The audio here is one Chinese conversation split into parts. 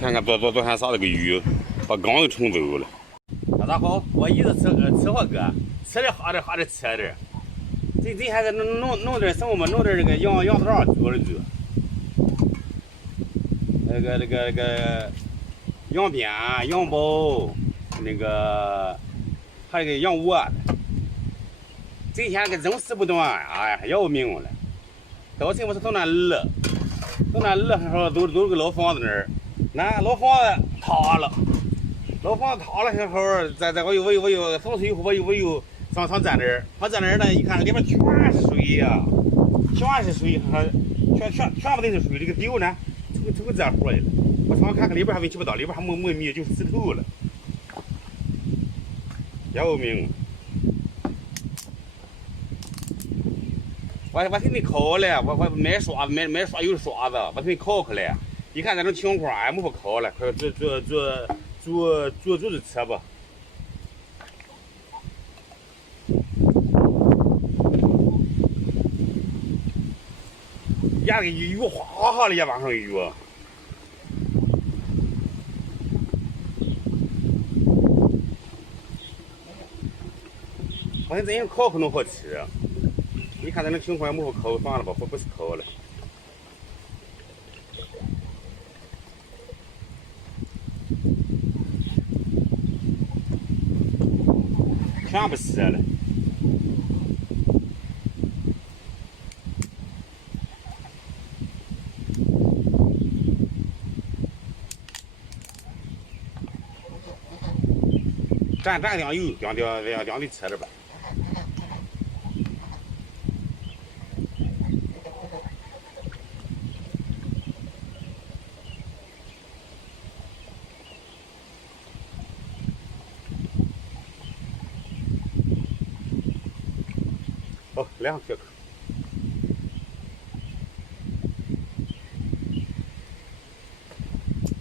看看昨天撒了个鱼，把缸都冲走了。大家好，我一直吃火哥，吃的喝的吃的。这还是弄点什么嘛？弄点那个羊杂煮了煮。那个羊鞭、羊包，那个还有个羊窝。这天个真是不断，哎呀，要命了！早晨我是从那乐时候都个老房子那儿，那老房子塌了，时候，我有放水以后，我又上站那儿，我站那儿呢，一看里边全是水呀，全是水，全部都是水，这个丢呢，成个这活去了。我上看里边还问题不到，里边还没米，就石头了，要命！我给你烤了，我买刷子，买刷油刷子，我给你烤开了。一看这种情况，哎，没法烤了，快煮着吃吧。压个鱼哗哗的也往上鱼。我看这样烤可能好吃。你看咱那情况没法烤，算了吧，不是烤了。全不是了。蘸点油，两的吃了吧。哦，2撇口。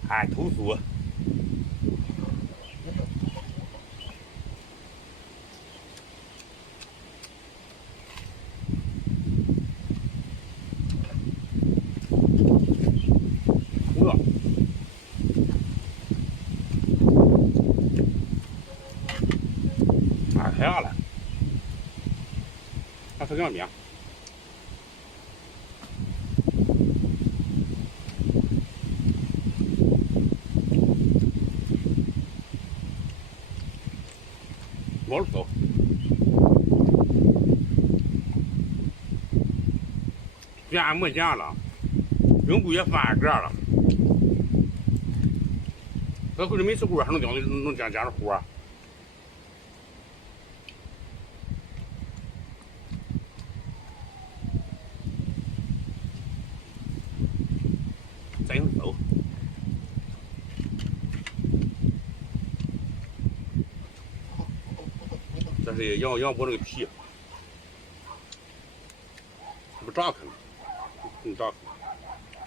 哎，投诉。太热了，还吃凉面。毛手，钱没钱了，人工也翻个了。这回没吃锅还能这样的活。再用手。这是羊脖那个皮，不炸开吗？炸开，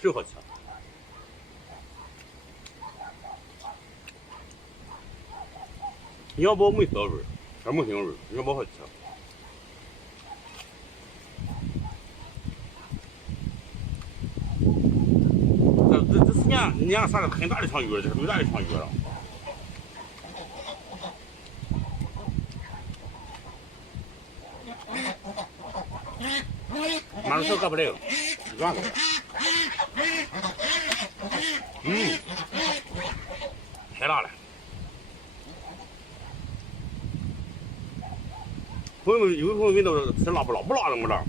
真好吃。羊脖没骚味儿，也没腥味儿，羊脖好吃。这是年杀的很大的场鱼，这是最大的场鱼了。马上手割不了，软了。太辣了。有朋友问到吃辣不辣？不辣怎么着？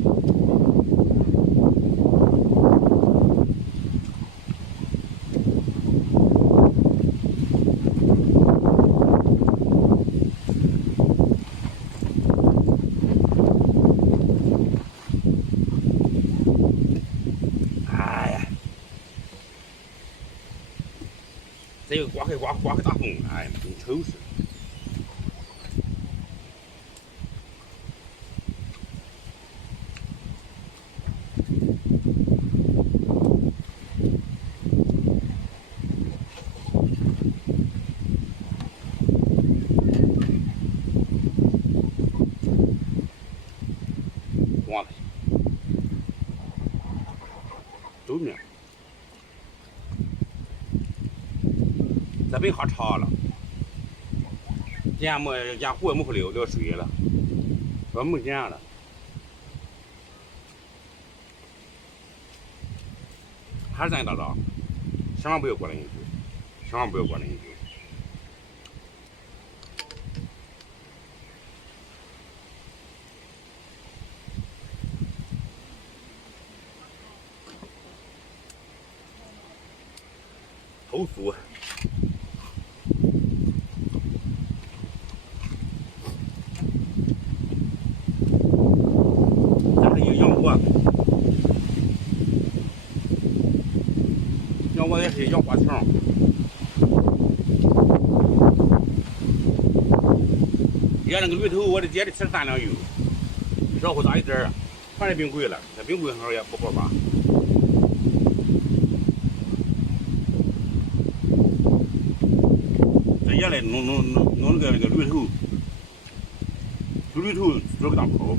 这个刮开大风，哎，真丑死。忘了，都面。这边好长了，见货没回流水了，我没见了。还是咱大道，千万不要过来饮酒，千万不要过来饮酒。头酥，咱这有羊窝，羊窝也是羊花肠。爷那个驴头，我的姐的吃3两油，热乎大一点儿，放在冰柜了，这冰柜上也不过吧。原来弄那个驴头，驴头做个大泡。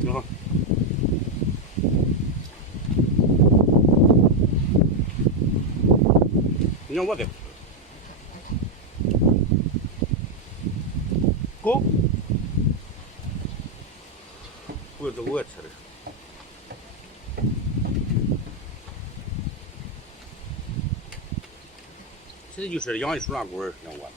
挺好。让我再吃。狗，我也吃的。其实就是养一输卵管让我。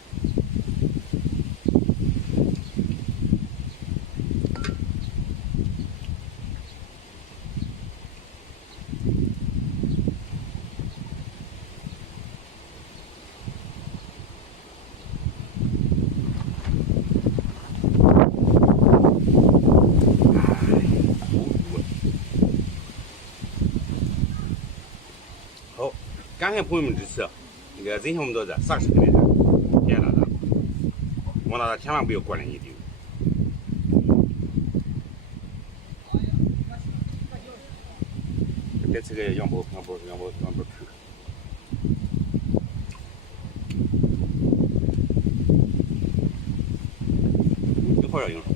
好，感谢朋友们支持。那个今天我们到这，30个人，谢谢大家。望大家千万不要过来饮酒。别吃个羊包皮。挺好的，用。